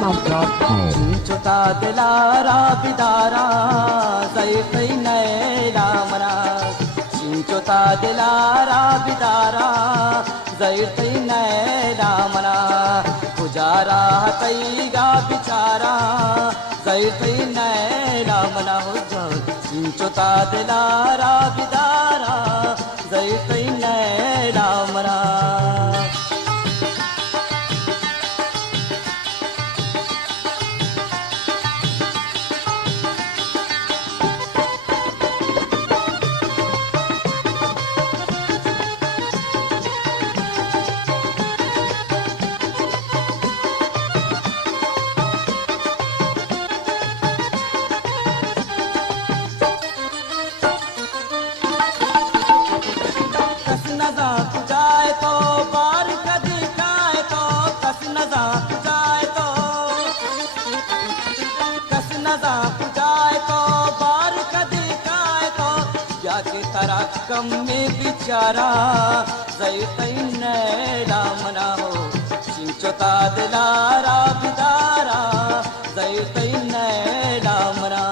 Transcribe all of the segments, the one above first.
Cinemaweb.com. चिंचुता Dilhara बिदारा जैतै नैला मना चिंचुता दिलारा बिदारा जैतै नैला मना गुजारा तैगा बिचारा जैतै नैला मना हो चिंचुता दिलारा बिदारा जैतै नैला मना कम में बिचारा जैतै नैला मना हो चिंचुता दिलारा बिदारा जैतै नैला मना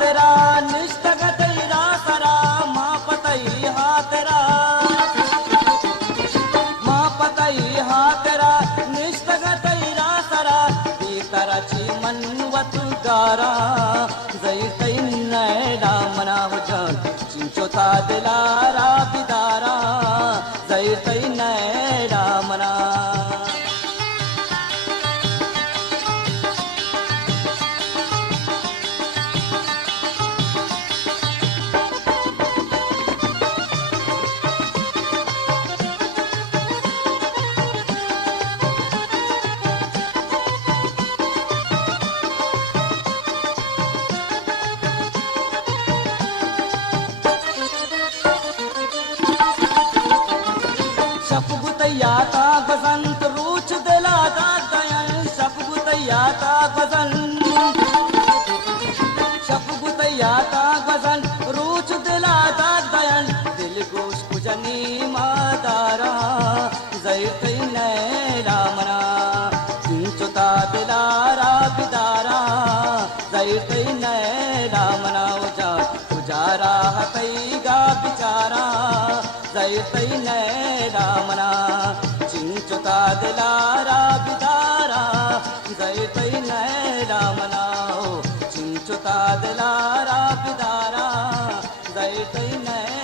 तेरा निष्ठग तेरा सरा माँ पतई हा तेरा माँ पतई हा तेरा निष्ठग तेरा सरा बीतरची मनवत गारा जैतै नैला मना हो चिंचुता दिलारा बिदारा जैतै नैला मना शपगुतैयाता बसंत रूच दिलाता दयन शपगुतैयाता बसंत शपगुतैयाता बसंत रूच दिलाता दयन दिल गोश कुजनी मादारा जैतै नैला मना चिंचुता दिलारा बिदारा जैतै नैला मना उजारा तैगा बिचारा जैतै नैला मना चिंचुता दिलारा बिदारा जैतै नैला मना चिंचुता दिलारा बिदारा जैतै नैला